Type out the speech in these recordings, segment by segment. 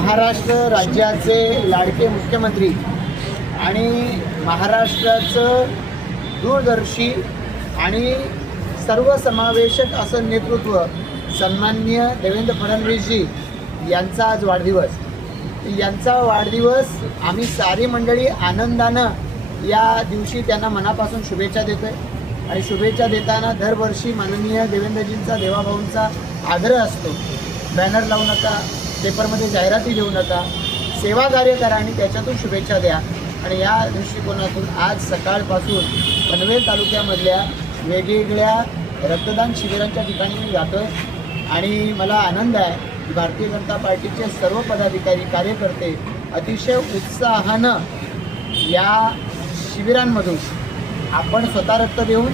महाराष्ट्र राज्याचे लाडके मुख्यमंत्री आणि महाराष्ट्राचं दूरदर्शी आणि सर्वसमावेशक असं नेतृत्व सन्माननीय देवेंद्र फडणवीसजी यांचा आज वाढदिवस. यांचा वाढदिवस आम्ही सारी मंडळी आनंदानं या दिवशी त्यांना मनापासून शुभेच्छा देतो आहे आणि शुभेच्छा देताना दरवर्षी माननीय देवेंद्रजींचा देवाभाऊंचा आग्रह असतो. बॅनर लावू नका पेपरमध्ये जाहिराती देऊ नका. सेवा कार्य करा आणि त्याच्यातून शुभेच्छा द्या. आणि या दृष्टिकोनातून आज सकाळपासून पनवेल तालुक्यामधल्या वेगवेगळ्या रक्तदान शिबिरांच्या ठिकाणी मी जातो आहे आणि मला आनंद आहे की भारतीय जनता पार्टीचे सर्व पदाधिकारी कार्यकर्ते अतिशय उत्साहानं या शिबिरांमधून आपण स्वतः रक्त देऊन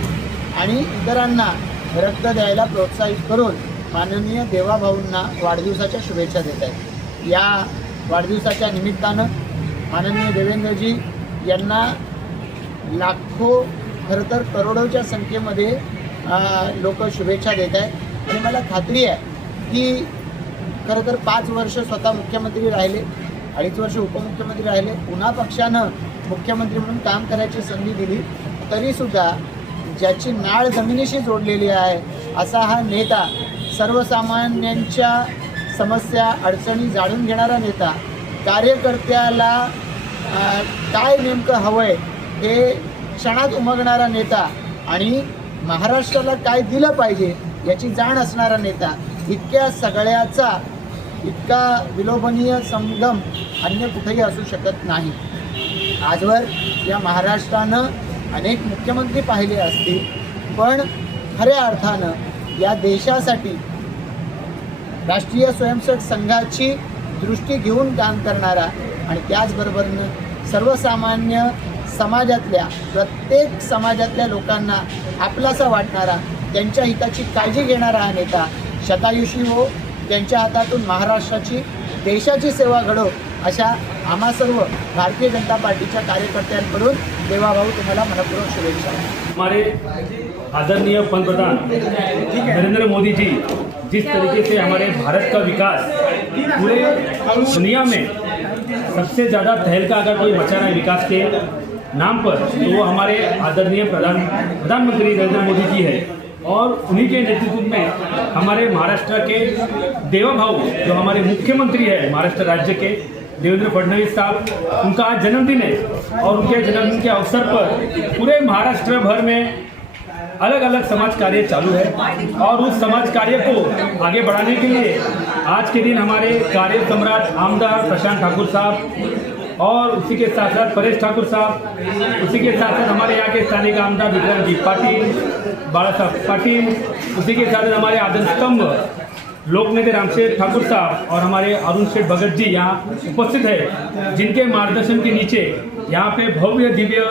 आणि इतरांना रक्त द्यायला प्रोत्साहित करून माननीय देवाभाऊंना वाढदिवसाच्या शुभेच्छा देत आहेत. या वाढदिवसाच्या निमित्तानं माननीय देवेंद्रजी यांना लाखो खरं तर करोडोच्या संख्येमध्ये लोक शुभेच्छा देत आहेत. आणि मला खात्री आहे की खरं तर पाच वर्ष स्वतः मुख्यमंत्री राहिले अडीच वर्ष उपमुख्यमंत्री राहिले पुन्हा पक्षानं मुख्यमंत्री म्हणून काम करायची संधी दिली तरीसुद्धा ज्याची नाळ जमिनीशी जोडलेली आहे असा हा नेता सर्वसामान्यांच्या समस्या अडचणी जाणून घेणारा नेता कार्यकर्त्याला काय नेमकं हवं आहे हे क्षणात उमगणारा नेता आणि महाराष्ट्राला काय दिलं पाहिजे याची जाण असणारा नेता इतक्या सगळ्याचा इतका विलोभनीय संगम अन्य कुठेही असू शकत नाही. आजवर या महाराष्ट्रानं अनेक मुख्यमंत्री पाहिले असतील पण खऱ्या अर्थानं या देशासाठी राष्ट्रीय स्वयंसेवक संघाची दृष्टी घेऊन काम करणारा आणि त्याचबरोबरनं सर्वसामान्य समाजातल्या प्रत्येक समाजातल्या लोकांना आपलासा वाटणारा त्यांच्या हिताची काळजी घेणारा हा नेता शतायुषी हो त्यांच्या हातातून महाराष्ट्राची देशाची सेवा घडो अशा आम्हा सर्व भारतीय जनता पार्टीच्या कार्यकर्त्यांकडून देवाभाऊ तुम्हाला मनपूर्वक शुभेच्छा. हमारे आदरणीय पंतप्रधान नरेंद्र मोदी जी जिस तरीके से हमारे भारत का विकास पूरे दुनिया में सबसे ज़्यादा तहलका अगर कोई बचा रहा है विकास के नाम पर तो वो हमारे आदरणीय प्रधान प्रधानमंत्री नरेंद्र मोदी जी है। और उन्हीं के नेतृत्व में हमारे महाराष्ट्र के देवा भाव जो हमारे मुख्यमंत्री है महाराष्ट्र राज्य के देवेंद्र फडणवीस साहब उनका आज जन्मदिन है और उनके जन्मदिन के अवसर पर पूरे महाराष्ट्र भर में अलग अलग समाज कार्य चालू है और उस समाज कार्य को आगे बढ़ाने के लिए आज के दिन हमारे कार्य सम्राट आमदार प्रशांत ठाकुर साहब और उसी के साथ साथ परेश ठाकुर साहब उसी के साथ साथ हमारे यहाँ के स्थानीय आमदार विक्रमजीत पाटिल बाला साहब पाटिल उसी के साथ साथ हमारे आदर्श स्तंभ लोक नेते रामशेठ ठाकुर साहब और हमारे अरुण शेठ भगत जी यहाँ उपस्थित है, जिनके मार्गदर्शन के नीचे यहाँ पे भव्य दिव्य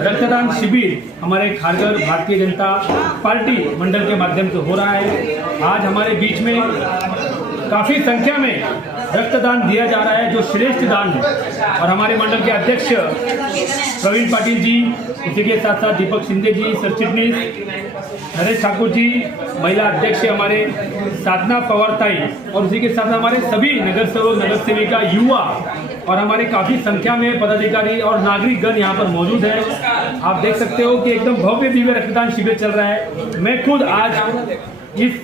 रक्तदान शिविर हमारे खारगर भारतीय जनता पार्टी मंडल के माध्यम से हो रहा है। आज हमारे बीच में काफ़ी संख्या में रक्तदान दिया जा रहा है, जो श्रेष्ठ दान है। और हमारे मंडल के अध्यक्ष प्रवीण पाटिल जी, इसी के साथ साथ दीपक शिंदे जी, सर चिटनीस नरेश ठाकुर जी महिला अध्यक्ष हमारे, साधना पवारताई और उसी के साथ हमारे सभी नगर सेवक नगर सेविका युवा और हमारे काफ़ी संख्या में पदाधिकारी और नागरिक गण यहाँ पर मौजूद हैं। आप देख सकते हो कि एकदम भव्य दिव्य रक्तदान शिविर चल रहा है। मैं खुद आज इस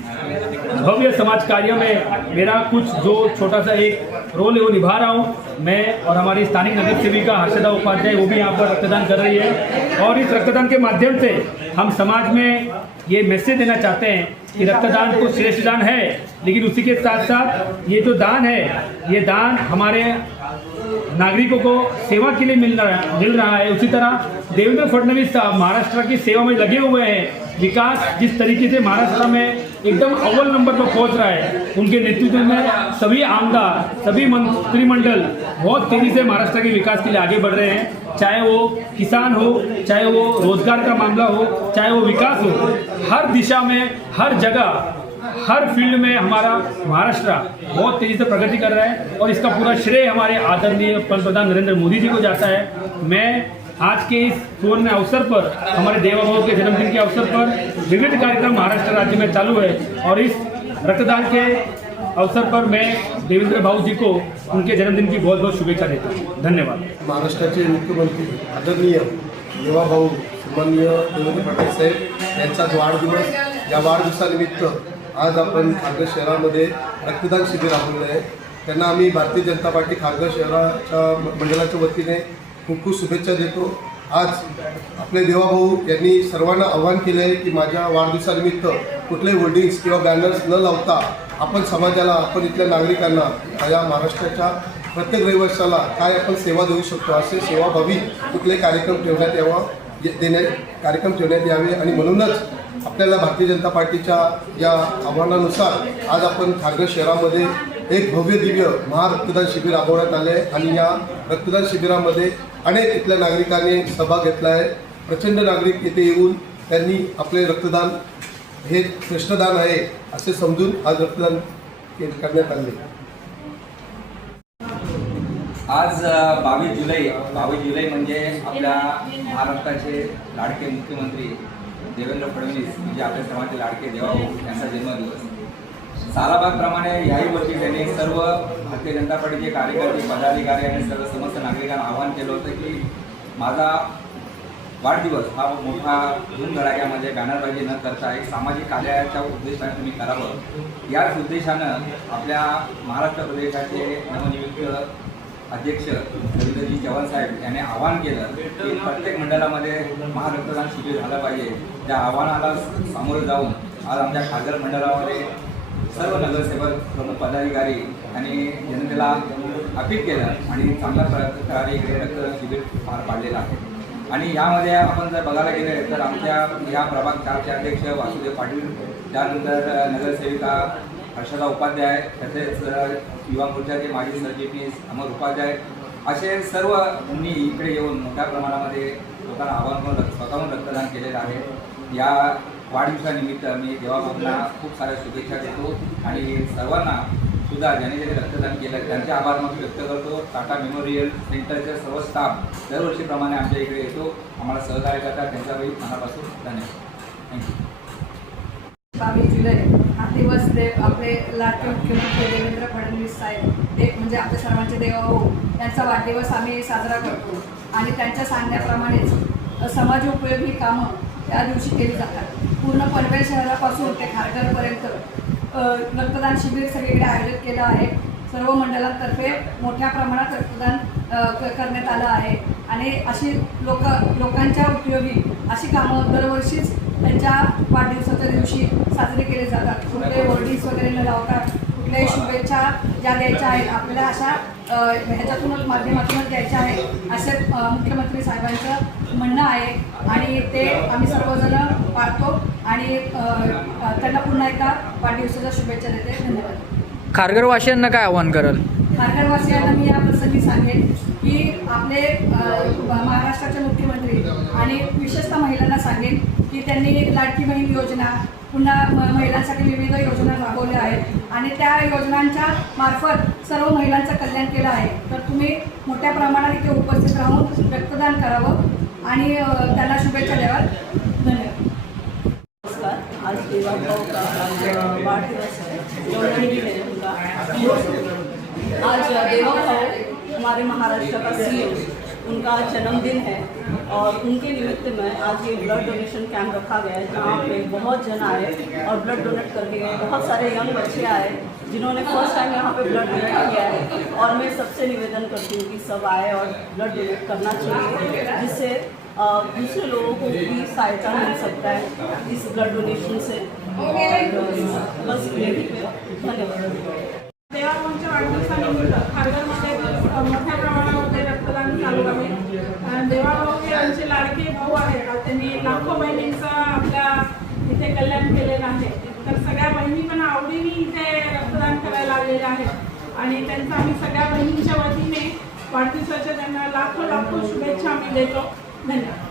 भव्य समाज कार्य में मेरा कुछ जो छोटा सा एक रोल है, वो निभा रहा हूँ। मैं और हमारी स्थानिक नगर सेविका हर्षदा उपाध्याय, वो भी यहाँ पर रक्तदान कर रही है। और इस रक्तदान के माध्यम से हम समाज में ये मैसेज देना चाहते हैं कि रक्तदान तो श्रेष्ठ दान है, लेकिन उसी के साथ साथ ये जो दान है, ये दान हमारे नागरिकों को सेवा के लिए मिल रहा मिल रहा है। उसी तरह देवेंद्र फडणवीस साहब महाराष्ट्र की सेवा में लगे हुए हैं। विकास जिस तरीके से महाराष्ट्र में एकदम अव्वल नंबर पर पहुँच रहा है। उनके नेतृत्व में सभी आमदार सभी मंत्रिमंडल बहुत तेज़ी से महाराष्ट्र के विकास के लिए आगे बढ़ रहे हैं। चाहे वो किसान हो, चाहे वो रोज़गार का मामला हो, चाहे वो विकास हो, हर दिशा में, हर जगह, हर फ़ील्ड में हमारा महाराष्ट्र बहुत तेज़ी से प्रगति कर रहा है और इसका पूरा श्रेय हमारे आदरणीय पंतप्रधान नरेंद्र मोदी जी को जाता है। मैं आज के इस सुवर्ण अवसर पर हमारे देवाभाव के जन्मदिन के अवसर पर विविध कार्यक्रम महाराष्ट्र राज्य में चालू है। और इस रक्तदान के अवसर पर मैं देवेंद्र भाऊ जी को उनके जन्मदिन की बहुत बहुत शुभेच्छा देता हूँ। धन्यवाद। महाराष्ट्राचे मुख्यमंत्री आदरणीय युवाभाऊ सन्माननीय देवेंद्र फडणवीस साहेब यांचा वाढदिवस या वाढदिवसानिमित्त आज आपण खारघर शहरामध्ये रक्तदान शिबिर राबवलं आहे. त्यांना आम्ही भारतीय जनता पार्टी खारघर शहराच्या मंडळाच्या वतीने खूप खूप शुभेच्छा देतो. आज आपले देवाभाऊ यांनी सर्वांना आव्हान केले आहे की माझ्या वाढदिवसानिमित्त कुठलेही होर्डिंग्स किंवा बॅनर्स न लावता आपण समाजाला आपण इथल्या नागरिकांना या महाराष्ट्राच्या प्रत्येक रहिवाशाला काय आपण सेवा देऊ शकतो असे सेवाभावी कुठले कार्यक्रम ठेवण्यात यावा ये- देण्यात कार्यक्रम ठेवण्यात यावे. आणि म्हणूनच आपल्याला भारतीय जनता पार्टीच्या या आव्हानानुसार आज आपण खारघर शहरामध्ये एक भव्य दिव्य महारक्तदान शिबिर राबवण्यात आले आणि या रक्तदान शिबिरामध्ये अनेक इथल्या नागरिकांनी सभा घेतला आहे प्रचंड नागरिक इथे येऊन त्यांनी आपले रक्तदान हे श्रेष्ठदान आहे असे समजून आज रक्तदान करण्यात आले. आज बावीस जुलै बावीस जुलै म्हणजे आपल्या महाराष्ट्राचे लाडके मुख्यमंत्री देवेंद्र फडणवीस म्हणजे आपल्या सर्वांचे लाडके देवाभाऊ यांचा जन्मदिवस. सालाबादप्रमाणे याही वर्षी त्यांनी सर्व भारतीय जनता पार्टीचे कार्यकर्ते पदाधिकारी आणि सर्व समस्त नागरिकांना आवाहन केलं होतं की माझा वाढदिवस हा मोठा धूमधडाक्यामध्ये बॅनरबाजी न करता एक सामाजिक कार्याच्या उद्देशाने तुम्ही करावं. याच उद्देशानं आपल्या महाराष्ट्र प्रदेशाचे नवनियुक्त अध्यक्ष रवींद्रजी चव्हाण साहेब यांनी आवाहन केलं की प्रत्येक मंडळामध्ये महारक्तदान शिबिर झालं पाहिजे. त्या आव्हानाला सामोरं जाऊन आज आमच्या खासदार मंडळामध्ये सर्व नगरसेवक प्रमुख पदाधिकारी आणि जनतेला अपील केलं आणि चांगल्या प्रकारे इकडे रक्तदान शिबिर पार पाडलेलं आहे. आणि यामध्ये आपण जर बघायला गेले तर आमच्या या प्रभाग चारचे अध्यक्ष वासुदेव पाटील त्यानंतर नगरसेविका हर्षदा उपाध्याय तसेच युवा मोर्चाचे माजी सरचिटणीस अमर उपाध्याय असे सर्व इकडे येऊन मोठ्या प्रमाणामध्ये लोकांना आवाहन करून स्वतःहून रक्तदान केलेलं आहे. या वाढदिवसानिमित्त मी देवाभाऊंना खूप साऱ्या शुभेच्छा देतो आणि सर्वांना सुद्धा ज्याने ज्याने रक्तदान केलं त्यांचे आभार मग व्यक्त करतो. टाटा मेमोरियल सेंटरचे सर्व स्टाफ दरवर्षीप्रमाणे आमच्या इकडे येतो. आम्हाला सहकार्य करतात. त्यांच्यावेळी मनापासून धन्यवाद. थँक्यू बावीस जुलै हा दिवस देव आपले लाडके मुख्यमंत्री देवेंद्र फडणवीस साहेब म्हणजे देव म्हणजे आपल्या सर्वांचे देवा हो त्यांचा वाढदिवस आम्ही साजरा करतो. आणि त्यांच्या सांगण्याप्रमाणेच समाज उपयोगी कामं त्या दिवशी केली जातात. पूर्ण पनवेल शहरापासून ते खारघरपर्यंत रक्तदान शिबिर सगळीकडे आयोजित केलं आहे. सर्व मंडळांतर्फे मोठ्या प्रमाणात रक्तदान करण्यात आलं आहे. आणि अशी लोक लोकांच्या उपयोगी अशी कामं दरवर्षीच त्यांच्या वाढदिवसाच्या दिवशी साजरे केले जातात. कुठले होर्डिंग्स वगैरे न लावता कुठल्याही शुभेच्छा ज्या द्यायच्या आहेत आपल्याला अशा अ, ह्याच्यातूनच माध्यमातूनच द्यायच्या आहेत असे मुख्यमंत्री साहेबांचं म्हणणं आहे. आणि ते आम्ही सर्वजण पाळतो. आणि त्यांना पुन्हा एकदा वाढदिवसाच्या शुभेच्छा देते. धन्यवाद. खारघरवासियांना काय आव्हान कराल? खारघरवासियांना मी या प्रसंगी सांगेन की आपले महाराष्ट्राचे मुख्यमंत्री आणि विशेषतः महिलांना सांगेन की त्यांनी लाडकी बहीण योजना पुन्हा महिलांसाठी विविध योजना राबवल्या आहेत. आणि त्या योजनांच्या मार्फत सर्व महिलांचं कल्याण केलं आहे. तर तुम्ही मोठ्या प्रमाणात इथे उपस्थित राहून रक्तदान करावं आणि त्यांना शुभेच्छा द्याव्यात. धन्यवाद. नमस्कार. आज देवाभाऊ का आज हमारे महाराष्ट्र का सी उनका जन्मदिन है. और उनके निमित्त में आज ये ब्लड डोनेशन कैंप रखा गया है, जहाँ पे बहुत जन आए और ब्लड डोनेट करके गए। बहुत सारे यंग बच्चे आए, जिन्होंने फ़र्स्ट टाइम यहाँ पे ब्लड डोनेट किया है। और मैं सबसे निवेदन करती हूँ कि सब आए और ब्लड डोनेट करना चाहिए, जिससे दूसरे लोगों को भी सहायता मिल सकता है इस ब्लड डोनेशन से। बस धन्यवाद। मोठ्या प्रमाणामध्ये रक्तदान चालू आहे. आमचे आहे. त्यांनी लाखो बहिणींचं आपल्या इथे कल्याण केलेलं आहे. तर सगळ्या बहिणी पण आवडीने इथे रक्तदान करायला आलेल्या आहेत. आणि त्यांचा आम्ही सगळ्या बहिणींच्या वतीने वाढदिवसाच्या त्यांना लाखो लाखो शुभेच्छा आम्ही देतो. धन्यवाद.